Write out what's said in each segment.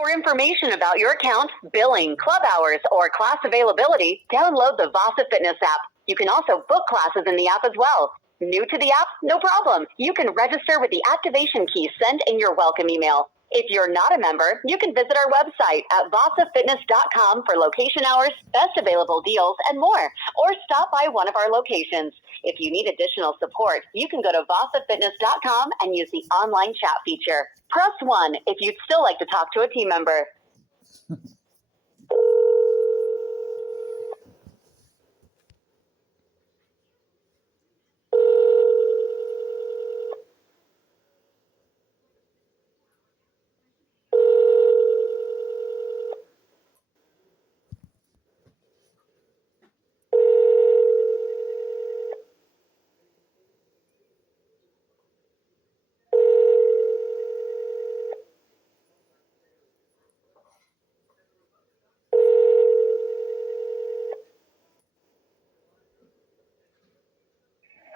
For information about your account, billing, club hours, or class availability, download the Vasa Fitness app. You can also book classes in the app as well. New to the app? No problem. You can register with the activation key sent in your welcome email. If you're not a member, you can visit our website at vasafitness.com for location hours, best available deals, and more. Or stop by one of our locations. If you need additional support, you can go to vasafitness.com and use the online chat feature. Press 1 if you'd still like to talk to a team member.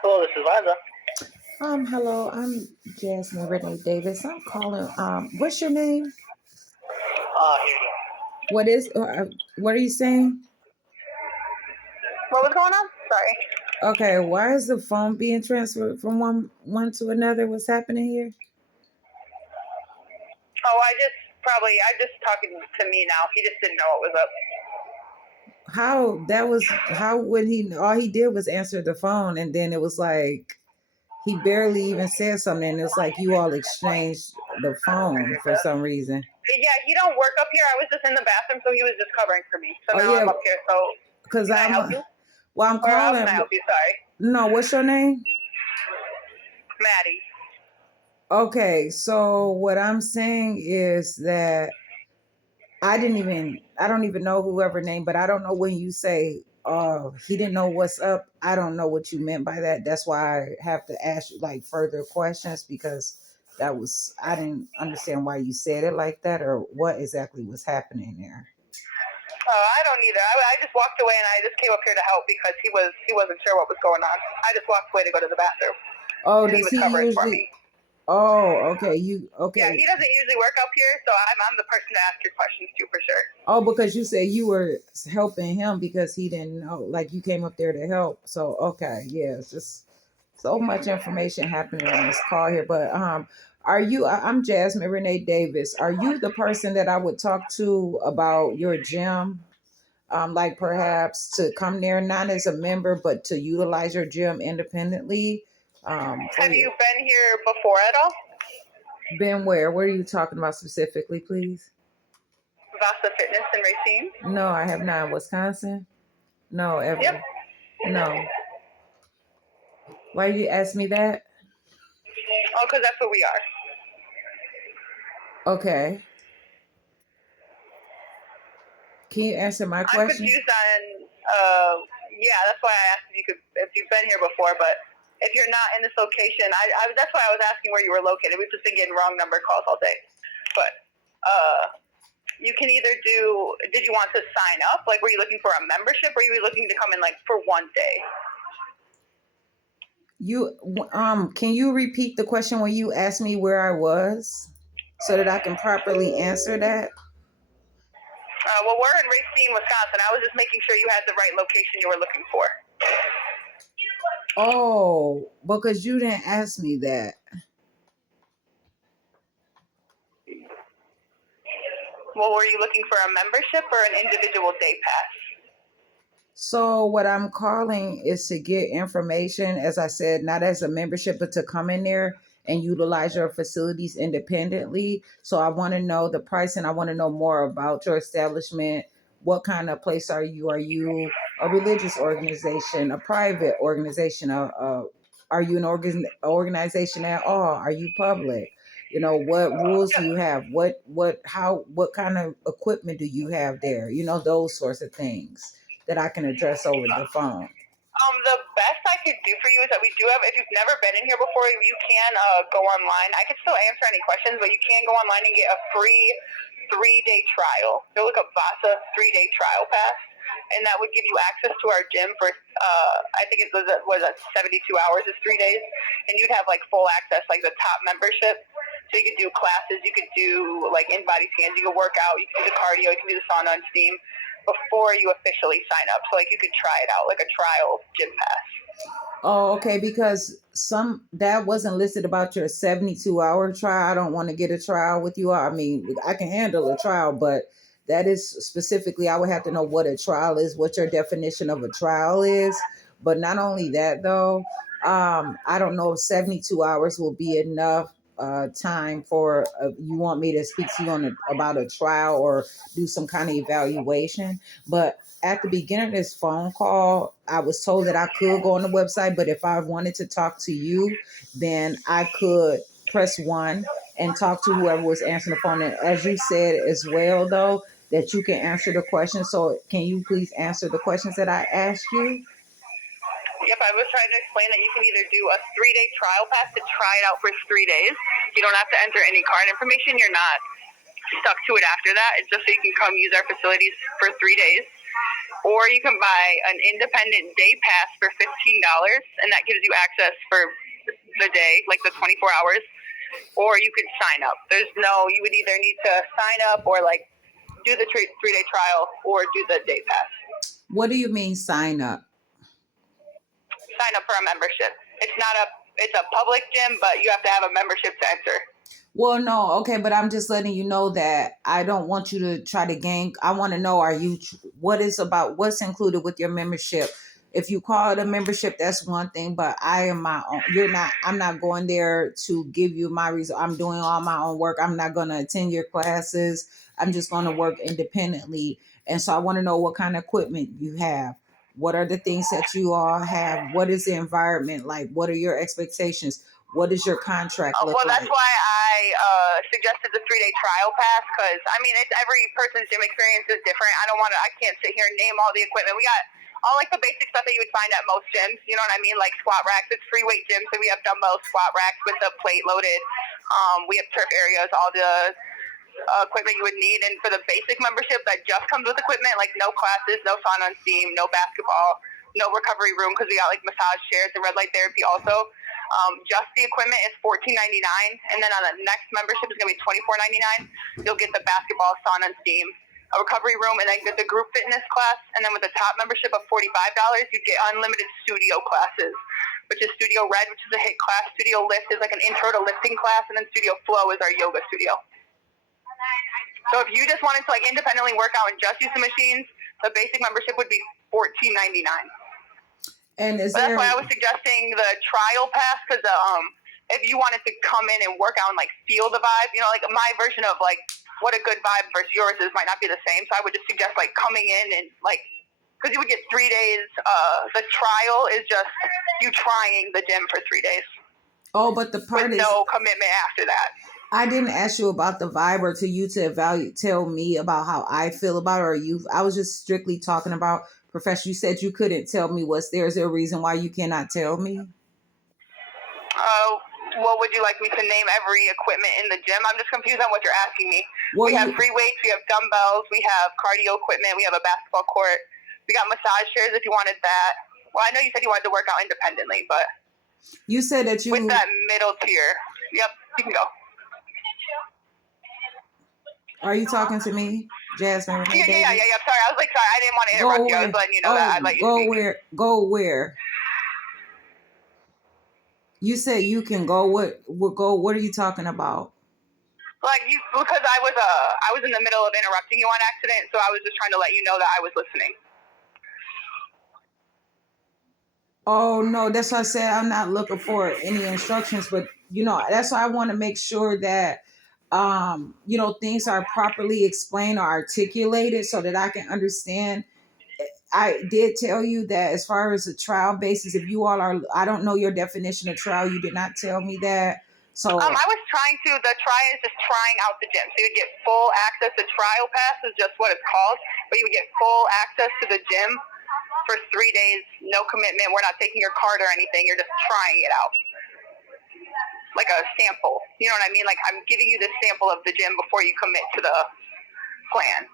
Hello, this is Liza. Hello, I'm Jasmine Renee Davis. I'm calling. What's your name? Here you go. What are you saying? What was going on? Sorry. Okay, why is the phone being transferred from one to another? What's happening here? Oh, I just talking to me now. He just didn't know what was up. How would he, all he did was answer the phone, and then it was like he barely even said something, and it's like you all exchanged the phone for some reason. Yeah, he don't work up here. I was just in the bathroom, so he was just covering for me. So now yeah, I'm up here. So because can I help you? Well, I'm Or how calling. can I help you? Sorry. No, what's your name? Maddie. Okay, so what I'm saying is that I don't even know whoever named, but I don't know when you say, he didn't know what's up. I don't know what you meant by that. That's why I have to ask you like further questions, because I didn't understand why you said it like that, or what exactly was happening there. I don't either. I just walked away and I just came up here to help because he wasn't sure what was going on. I just walked away to go to the bathroom. Oh, and does he was covering for me. Oh, okay. Okay. Yeah, he doesn't usually work up here, so I'm the person to ask your questions to for sure. Oh, because you said you were helping him because he didn't know, like you came up there to help. So okay, yeah, it's just so much information happening on this call here. But I'm Jasmine Renee Davis. Are you the person that I would talk to about your gym? Like perhaps to come there, not as a member, but to utilize your gym independently. Have you been here before at all? Been where? What are you talking about specifically, please? Vasa Fitness in Racine? No, I have not. Wisconsin? No, ever. Yep. No. Why you ask me that? Oh, because that's what we are. Okay. Can you answer my question? I'm confused on, yeah, that's why I asked if you've been here before, but if you're not in this location, that's why I was asking where you were located. We've just been getting wrong number calls all day. But, you can either did you want to sign up? Like, were you looking for a membership, or were you looking to come in, like, for one day? Can you repeat the question when you asked me where I was so that I can properly answer that? Well, we're in Racine, Wisconsin. I was just making sure you had the right location you were looking for. Oh, because you didn't ask me that. Well, were you looking for a membership or an individual day pass? So what I'm calling is to get information, as I said, not as a membership, but to come in there and utilize your facilities independently. So I want to know the price, and I want to know more about your establishment. What kind of place are you? Are you a religious organization, a private organization? Are you an organization at all? Are you public? You know, what rules do you have? What kind of equipment do you have there? You know, those sorts of things that I can address over the phone. The best I could do for you is that we do have, if you've never been in here before, you can go online. I can still answer any questions, but you can go online and get a free 3-day trial. Go look up Vasa 3-day trial pass, and that would give you access to our gym for, I think it was 72 hours is 3 days, and you'd have like full access, like the top membership. So So you could do classes, you could do like in-body scans, you could work out, you could do the cardio, you could do the sauna and steam before you officially sign up. So like you could try it out, like a trial gym pass. Oh, okay, because that wasn't listed about your 72-hour trial. I don't want to get a trial with you. I mean, I can handle a trial, but that is specifically, I would have to know what a trial is, what your definition of a trial is. But not only that, though, I don't know if 72 hours will be enough time for you want me to speak to you about a trial or do some kind of evaluation. But at the beginning of this phone call, I was told that I could go on the website, but if I wanted to talk to you, then I could press one and talk to whoever was answering the phone. And as you said as well, though, that you can answer the questions. So can you please answer the questions that I asked you? Yep, I was trying to explain that you can either do a 3-day trial pass to try it out for 3 days. You don't have to enter any card information. You're not stuck to it after that. It's just so you can come use our facilities for 3 days. Or you can buy an independent day pass for $15, and that gives you access for the day, like the 24 hours. Or you could sign up. You would either need to sign up or like do the 3-day trial or do the day pass. What do you mean sign up? Sign up for a membership. It's a public gym, but you have to have a membership to enter. Well, no, okay, but I'm just letting you know that I don't want you to try to gain. I want to know, what's included with your membership? If you call it a membership, that's one thing, but I am my own. I'm not going there to give you my reason. I'm doing all my own work. I'm not going to attend your classes. I'm just going to work independently. And so I want to know what kind of equipment you have. What are the things that you all have? What is the environment like? What are your expectations? What does your contract look Well, like? that's why I suggested the 3-day trial pass because every person's gym experience is different. I can't sit here and name all the equipment. We got all like the basic stuff that you would find at most gyms. You know what I mean? Like squat racks. It's free weight gym, so we have dumbbells, squat racks with the plate loaded. We have turf areas, all the equipment you would need. And for the basic membership, that just comes with equipment, like no classes, no sauna and steam, no basketball, no recovery room because we got like massage chairs and red light therapy also. Just the equipment is $14.99, and then on the next membership is going to be $24.99. You'll get the basketball, sauna, and steam, a recovery room, and then get the group fitness class. And then with the top membership of $45, you get unlimited studio classes, which is Studio Red, which is a HIIT class. Studio Lift is like an intro to lifting class, and then Studio Flow is our yoga studio. So if you just wanted to like independently work out and just use the machines, the basic membership would be $14.99. And that's why I was suggesting the trial pass because if you wanted to come in and work out and like feel the vibe, like my version of like what a good vibe versus yours is might not be the same. So I would just suggest like coming in and like because you would get 3 days. The trial is just you trying the gym for 3 days. Oh, but the part with no commitment after that. I didn't ask you about the vibe or to you to tell me about how I feel about it or you. I was just strictly talking about profession. You said you couldn't tell me what's there. Is there a reason why you cannot tell me? What would you like me to name every equipment in the gym? I'm just confused on what you're asking me. We have free weights, we have dumbbells, we have cardio equipment, we have a basketball court, we got massage chairs if you wanted that. Well, I know you said you wanted to work out independently, but you said that with that middle tier. Yep, you can go. Are you talking to me, Jasmine? Yeah. Sorry, I was like, sorry, I didn't want to interrupt you. I was letting you know that I'd let you speak. Go where? You said you can go. What are you talking about? Because I was in the middle of interrupting you on accident, so I was just trying to let you know that I was listening. Oh no, that's why I said I'm not looking for any instructions, but that's why I want to make sure that things are properly explained or articulated so that I can understand. I did tell you that as far as a trial basis, if you all are, I don't know your definition of trial. You did not tell me that. So I was trying to. The try is just trying out the gym. So you would get full access. The trial pass is just what it's called, but you would get full access to the gym for 3 days, no commitment. We're not taking your card or anything. You're just trying it out. Like a sample. You know what I mean? Like I'm giving you the sample of the gym before you commit to the plan.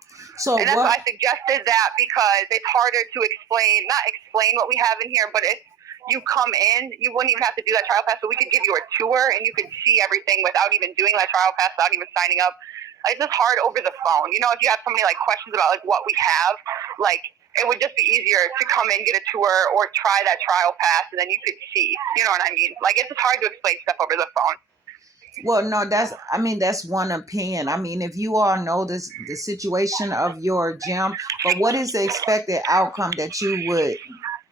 And that's why I suggested that because it's harder to not explain what we have in here, but you come in, you wouldn't even have to do that trial pass, so we could give you a tour and you could see everything without even doing that trial pass, without even signing up. It's just hard over the phone. You know, if you have so many like questions about like what we have, like it would just be easier to come in, get a tour, or try that trial pass, and then you could see. You know what I mean? Like it's just hard to explain stuff over the phone. Well, no, that's one opinion. I mean, if you all know the situation of your gym, but what is the expected outcome that you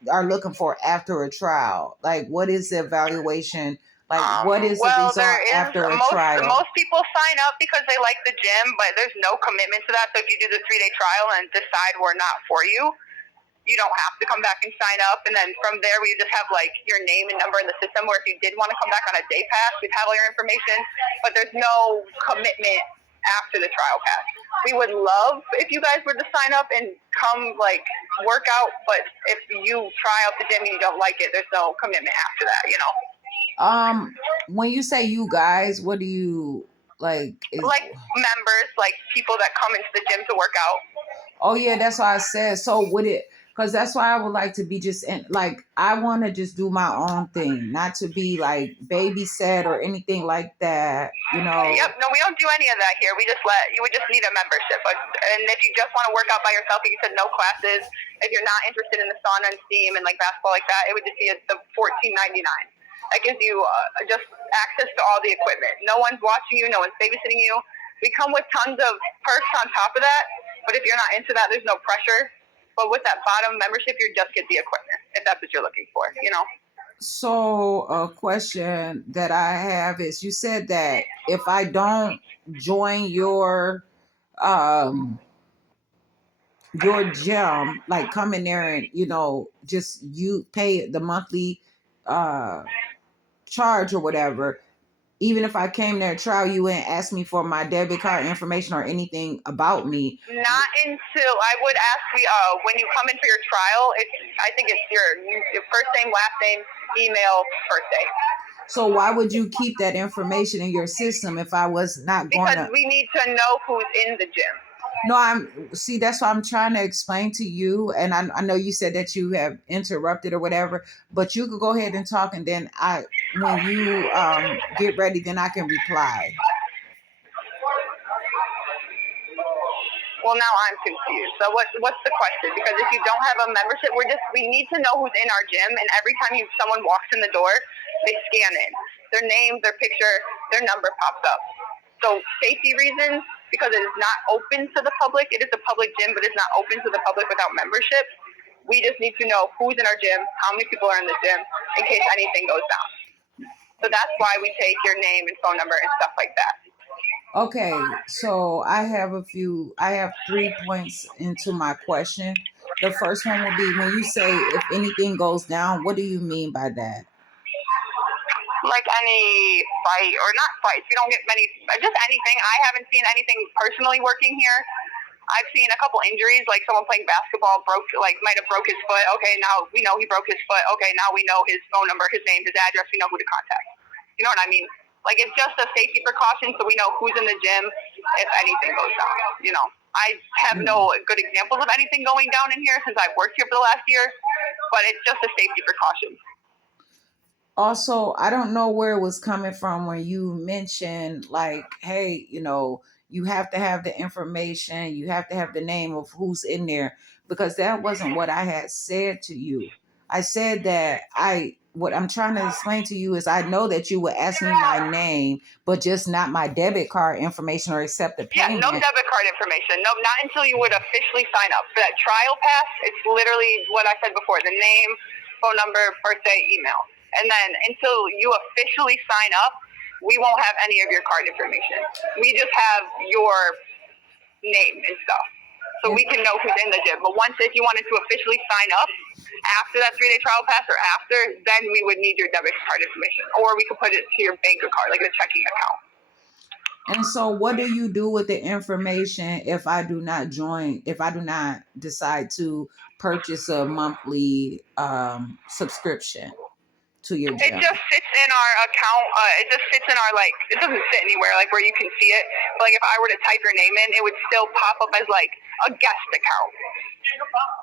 are looking for after a trial? Like, what is the evaluation? Like, what is the Well, result there is after a trial? most people sign up because they like the gym, but there's no commitment to that. So if you do the 3-day trial and decide we're not for you, you don't have to come back and sign up. And then from there, we just have like your name and number in the system where if you did want to come back on a day pass, we'd have all your information, but there's no commitment after the trial pass. We would love if you guys were to sign up and come like work out, but if you try out the gym and you don't like it, there's no commitment after that, you know? When you say you guys, what do you like? Like members, like people that come into the gym to work out. Oh yeah, that's why I said. So would it? Because that's why I would like to be just like I want to just do my own thing, not to be like babysat or anything like that. You know. Yep. No, we don't do any of that here. We just you would just need a membership. And if you just want to work out by yourself, like you said, no classes. If you're not interested in the sauna and steam and like basketball like that, it would just be the $14.99. That gives you just access to all the equipment. No one's watching you. No one's babysitting you. We come with tons of perks on top of that. But if you're not into that, there's no pressure. But with that bottom membership, you just get the equipment, if that's what you're looking for, you know? So a question that I have is you said that if I don't join your gym, like come in there and, just you pay the monthly charge or whatever, even if I came there to trial, you wouldn't ask me for my debit card information or anything about me. Not until I would ask you when you come in for your trial. I think it's your first name, last name, email, birthday. So why would you keep that information in your system if I was not going to? Because we need to know who's in the gym. No, that's what I'm trying to explain to you. And I know you said that you have interrupted or whatever, but you could go ahead and talk, and then when you get ready, then I can reply. Well, now I'm confused. So what's the question? Because if you don't have a membership, we need to know who's in our gym, and every time someone walks in the door, they scan in. Their name, their picture, their number pops up. So safety reasons, because it is not open to the public. It is a public gym, but it's not open to the public without membership. We just need to know who's in our gym, how many people are in the gym, in case anything goes down. So that's why we take your name and phone number and stuff like that. Okay, so I have 3 points into my question. The first one will be when you say if anything goes down, what do you mean by that? Like any fight or not fights. We don't get many, just anything. I haven't seen anything personally working here. I've seen a couple injuries, like someone playing basketball might have broke his foot. Okay, now we know he broke his foot. Okay, now we know his phone number, his name, his address. We know who to contact. You know what I mean? Like it's just a safety precaution, so we know who's in the gym if anything goes down. You know, I have no good examples of anything going down in here since I've worked here for the last year, but it's just a safety precaution. Also, I don't know where it was coming from when you mentioned like, hey, you have to have the information, you have to have the name of who's in there, because that wasn't what I had said to you. I said that what I'm trying to explain to you is I know that you would ask me my name, but just not my debit card information or accept the payment. Yeah, no debit card information. No, not until you would officially sign up. For that trial pass, it's literally what I said before, the name, phone number, birthday, email. And then until you officially sign up, we won't have any of your card information. We just have your name and stuff. So we can know who's in the gym. But if you wanted to officially sign up after that 3-day trial pass or after, then we would need your debit card information. Or we could put it to your bank card, like a checking account. And so what do you do with the information if I do not decide to purchase a monthly subscription to your It gym? just sits in our account. It just sits in our, like, it doesn't sit anywhere like where you can see it. But like if I were to type your name in, it would still pop up as like a guest account.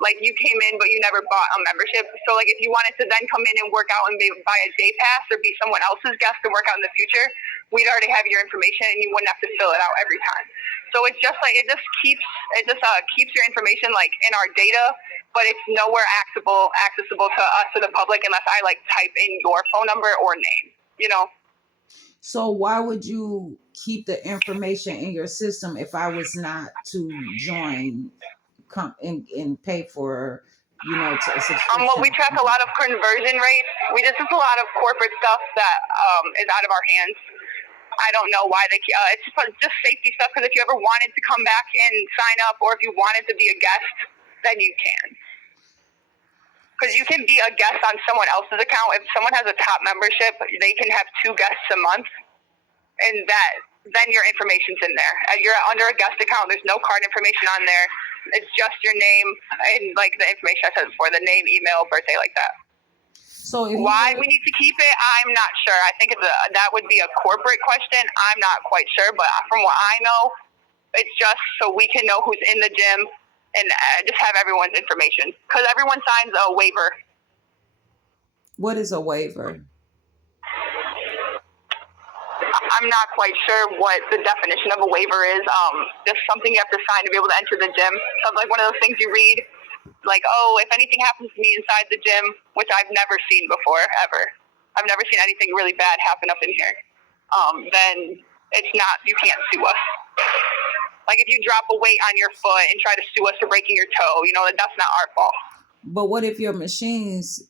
Like you came in, but you never bought a membership. So like if you wanted to then come in and work out and buy a day pass or be someone else's guest to work out in the future, we'd already have your information and you wouldn't have to fill it out every time. So it's just like it just keeps your information like in our data, but it's nowhere accessible to us, to the public, unless I like type in your phone number or name. You know. So why would you keep the information in your system if I was not to join and pay for, a Well, we subscription? track a lot of conversion rates. This is a lot of corporate stuff that is out of our hands. I don't know why it's just safety stuff, because if you ever wanted to come back and sign up, or if you wanted to be a guest, then you can. Because you can be a guest on someone else's account. If someone has a top membership, they can have 2 guests a month, and then your information's in there. You're under a guest account. There's no card information on there. It's just your name and like the information I said before, the name, email, birthday, like that. So Why we need to keep it, I'm not sure. I think that would be a corporate question. I'm not quite sure, but from what I know, it's just so we can know who's in the gym and just have everyone's information, because everyone signs a waiver. what is a waiver? I'm not quite sure what the definition of a waiver is. Just something you have to sign to be able to enter the gym. So like one of those things you read, like, oh, if anything happens to me inside the gym, which I've never seen before, ever. I've never seen anything really bad happen up in here. Then you can't sue us. Like if you drop a weight on your foot and try to sue us for breaking your toe, that's not our fault. But what if your machines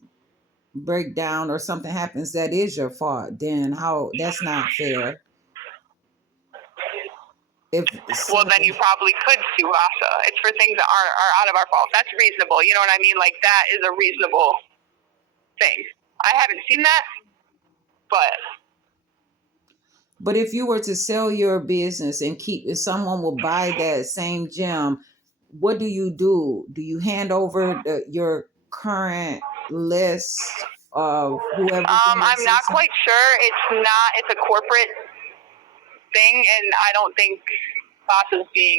break down or something happens that is your fault? Then that's not fair. Well, then you probably could sue VASA. It's for things that are out of our fault. That's reasonable. You know what I mean? Like that is a reasonable thing. I haven't seen that, But if you were to sell your business and if someone will buy that same gym, what do? Do you hand over your current list of whoever's in your I'm not system? quite sure. It's a corporate thing, and I don't think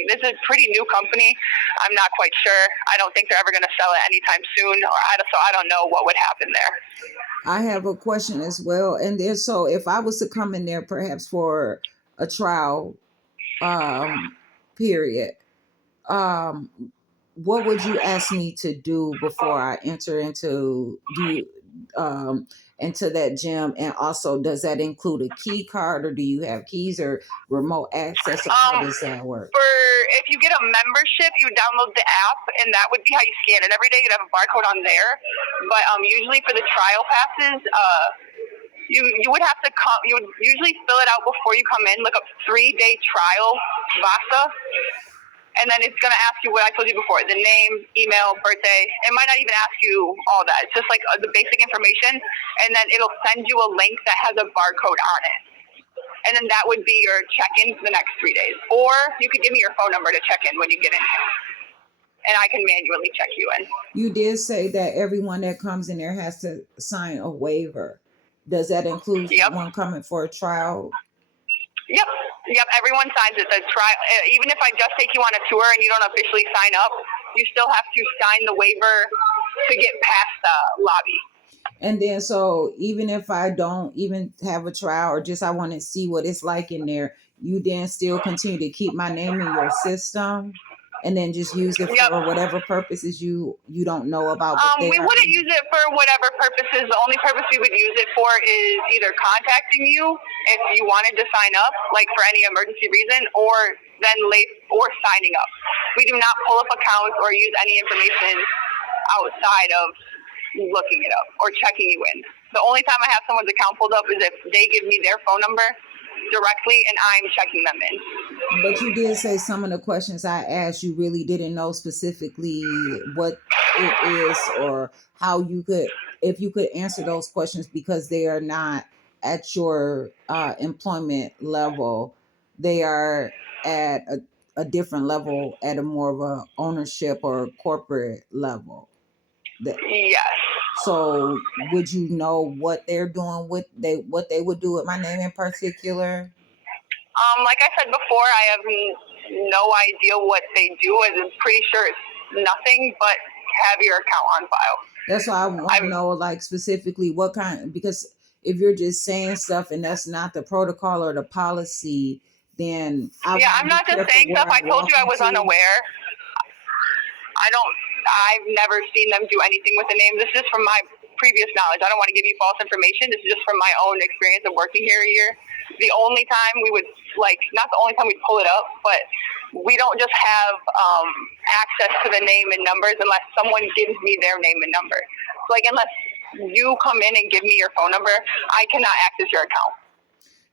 this is a pretty new company. I'm not quite sure. I don't think they're ever going to sell it anytime soon, so I don't know what would happen there. I have a question as well. And then, so if I was to come in there perhaps for a trial period, what would you ask me to do before I enter into that gym? And also, does that include a key card, or do you have keys or remote access, or how does that work? If you get a membership, you download the app, and that would be how you scan it every day. You'd have a barcode on there. But usually for the trial passes, you would have to come. You would usually fill it out before you come in, like a 3-day trial VASA. And then it's going to ask you what I told you before, the name, email, birthday. It might not even ask you all that. It's just like the basic information. And then it'll send you a link that has a barcode on it. And then that would be your check-in for the next 3 days. Or you could give me your phone number to check in when you get in. And I can manually check you in. You did say that everyone that comes in there has to sign a waiver. Does that include someone coming for a trial? Yep. Everyone signs it. The trial, even if I just take you on a tour and you don't officially sign up, you still have to sign the waiver to get past the lobby. And then, so even if I don't even have a trial, or just I want to see what it's like in there, you then still continue to keep my name in your system, and then just use it for whatever purposes you don't know about. We wouldn't use it for whatever purposes. The only purpose we would use it for is either contacting you if you wanted to sign up, like for any emergency reason, or signing up. We do not pull up accounts or use any information outside of looking it up or checking you in. The only time I have someone's account pulled up is if they give me their phone number directly and I'm checking them in. But you did say some of the questions I asked, you really didn't know specifically what it is, or how if you could answer those questions, because they are not at your employment level. They are at a different level, at a more of a ownership or corporate level. Yes. So would you know what they're doing with what they would do with my name in particular? Like I said before, I have no idea what they do. I'm pretty sure it's nothing but have your account on file. That's why I want to know, like, specifically what kind, because if you're just saying stuff and that's not the protocol or the policy, then yeah, I'm not just saying stuff. I told you I was unaware. I've never seen them do anything with the name. This is from my previous knowledge. I don't want to give you false information. This is just from my own experience of working here a year. The only time we would, not the only time we'd pull it up, but we don't just have access to the name and numbers unless someone gives me their name and number. So, unless you come in and give me your phone number, I cannot access your account.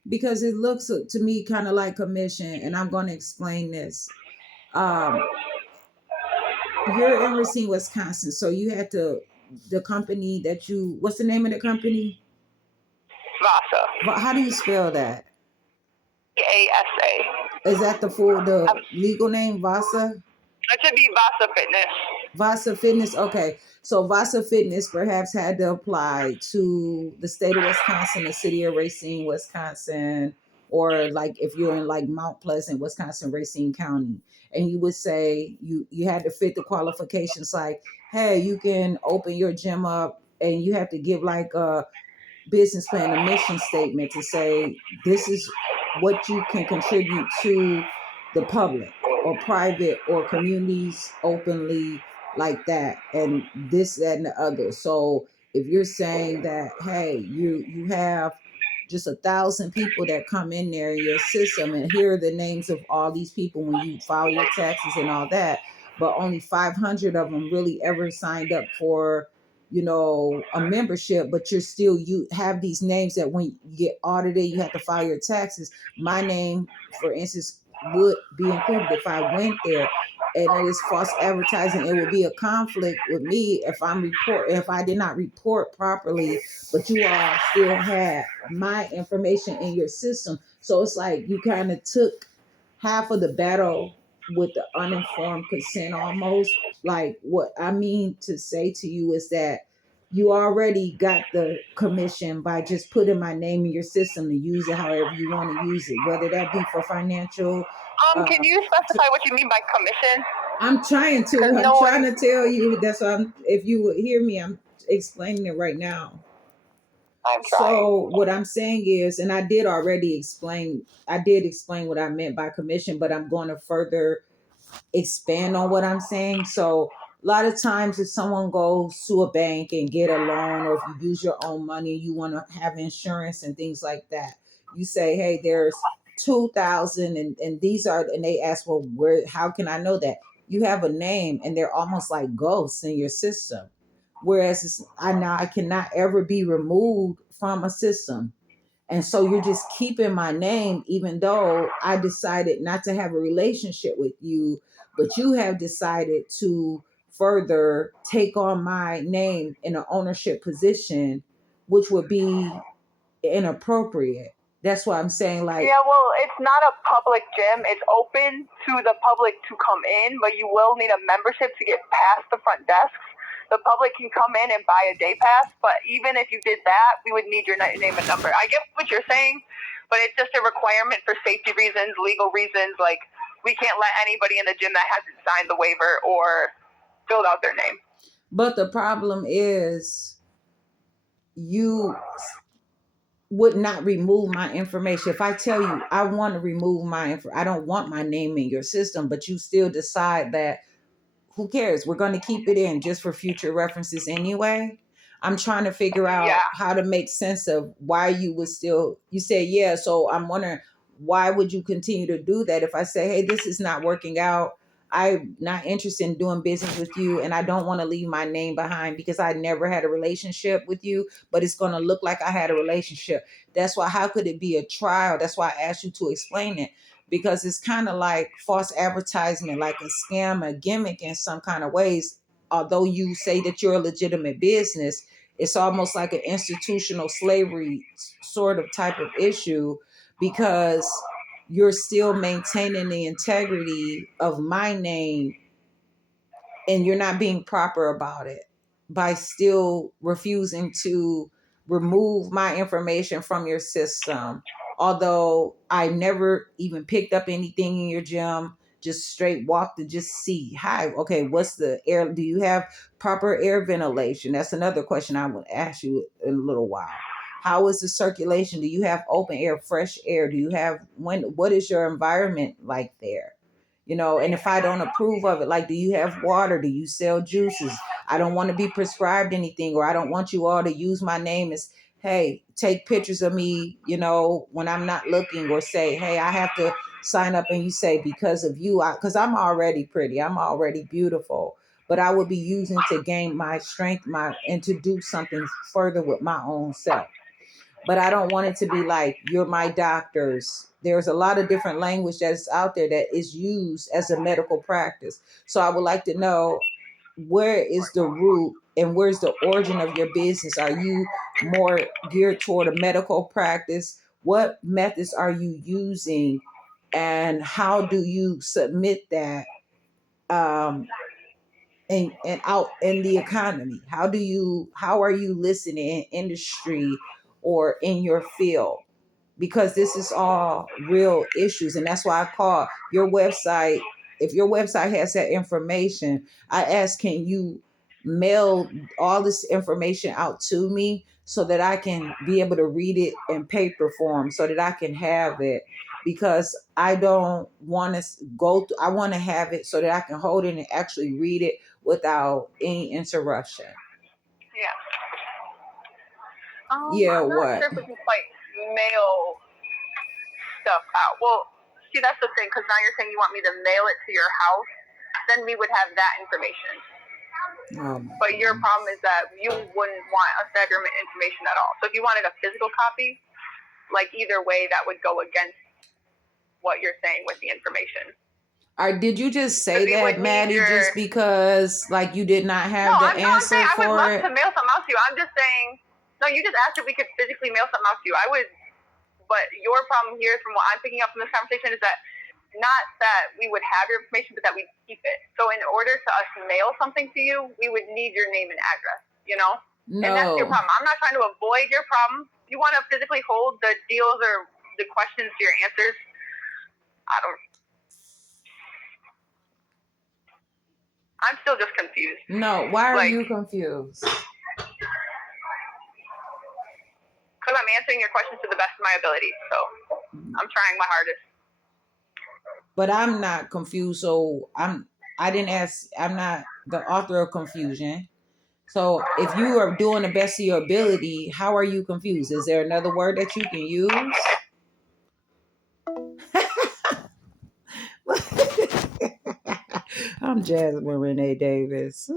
Because it looks to me kind of like commission, and I'm going to explain this. You're in Racine, Wisconsin, so you had the company that you, what's the name of the company? Vasa. How do you spell that? Vasa. Is that the legal name, Vasa? It should be Vasa Fitness. Vasa Fitness. Okay. So Vasa Fitness perhaps had to apply to the state of Wisconsin, the city of Racine, Wisconsin, or like if you're in like Mount Pleasant, Wisconsin, Racine County, and you would say you had to fit the qualifications like, hey, you can open your gym up and you have to give like a business plan, a mission statement to say this is what you can contribute to the public or private or communities openly, like that, and this, that, and the other. So if you're saying that, hey, you have just 1,000 people that come in there in your system, and here are the names of all these people when you file your taxes and all that, but only 500 of them really ever signed up for a membership, but you have these names that when you get audited, you have to file your taxes. My name, for instance, would be included if I went there, and it is false advertising. It will be a conflict with me if I did not report properly, but you all still had my information in your system. So it's like you kind of took half of the battle with the uninformed consent almost. Like, what I mean to say to you is that you already got the commission by just putting my name in your system to use it however you want to use it, whether that be for financial. Can you specify what you mean by commission? I'm trying to tell you. That's why if you would hear me, I'm explaining it right now. So what I'm saying is, and I did explain what I meant by commission, but I'm going to further expand on what I'm saying. So a lot of times if someone goes to a bank and get a loan, or if you use your own money, you want to have insurance and things like that, you say, hey, there's 2,000 and these are, and they ask, well, how can I know that? You have a name and they're almost like ghosts in your system. Whereas I cannot ever be removed from a system. And so you're just keeping my name, even though I decided not to have a relationship with you, but you have decided to further take on my name in an ownership position, which would be inappropriate. That's why I'm saying, like, yeah, well, it's not a public gym. It's open to the public to come in, but you will need a membership to get past the front desks. The public can come in and buy a day pass, but even if you did that, we would need your name and number. I get what you're saying, but it's just a requirement for safety reasons, legal reasons. Like, we can't let anybody in the gym that hasn't signed the waiver or filled out their name. But the problem is, you would not remove my information. If I tell you I want to remove I don't want my name in your system, but you still decide that, who cares? We're going to keep it in just for future references anyway. I'm trying to figure out how to make sense of why you say, yeah. So I'm wondering, why would you continue to do that? If I say, hey, this is not working out, I'm not interested in doing business with you, and I don't want to leave my name behind because I never had a relationship with you, but it's going to look like I had a relationship. That's why, how could it be a trial? That's why I asked you to explain it, because it's kind of like false advertisement, like a scam, a gimmick in some kind of ways. Although you say that you're a legitimate business, it's almost like an institutional slavery sort of type of issue, because you're still maintaining the integrity of my name and you're not being proper about it. by still refusing to remove my information from your system. Although I never even picked up anything in your gym, just straight walked to just see, hi, okay, what's the air? Do you have proper air ventilation? That's another question I will ask you in a little while. How is the circulation? Do you have open air, fresh air? Do you have what is your environment like there? And if I don't approve of it, like, do you have water? Do you sell juices? I don't want to be prescribed anything, or I don't want you all to use my name as, hey, take pictures of me, when I'm not looking, or say, hey, I have to sign up, and you say, because of you, because I'm already pretty, I'm already beautiful, but I would be using to gain my strength, and to do something further with my own self. But I don't want it to be like, you're my doctors. There's a lot of different language that's out there that is used as a medical practice. So I would like to know, where is the root and where's the origin of your business? Are you more geared toward a medical practice? What methods are you using, and how do you submit that, and out in the economy? How are you listening in industry or in your field? Because this is all real issues, and that's why I call your website. If your website has that information, I ask, can you mail all this information out to me so that I can be able to read it in paper form, so that I can have it? Because I don't want to I want to have it so that I can hold it and actually read it without any interruption. Yeah. Yeah, I'm not what? sure if we can quite mail stuff out. Well, see, that's the thing, because now you're saying you want me to mail it to your house, then we would have that information. Oh my But your goodness. problem is that you wouldn't want us to have your information at all. So if you wanted a physical copy, like either way, that would go against what you're saying with the information. Did you just say 'Cause we that, would need Maddie, just because like you did not No, have the I'm not saying answer I would for love it? to mail something out to you. I'm just saying, no, you just asked if we could physically mail something out to you. I would, but your problem here, from what I'm picking up from this conversation, is that not that we would have your information, but that we'd keep it. So in order to us mail something to you, we would need your name and address, And that's your No. problem. I'm not trying to avoid your problem. You want to physically hold the deals or the questions to your answers. I'm still just confused. No, why are you confused? Because I'm answering your questions to the best of my ability. So I'm trying my hardest. But I'm not confused, so I didn't ask. I'm not the author of confusion. So if you are doing the best of your ability, how are you confused? Is there another word that you can use? I'm Jasmine Renee Davis.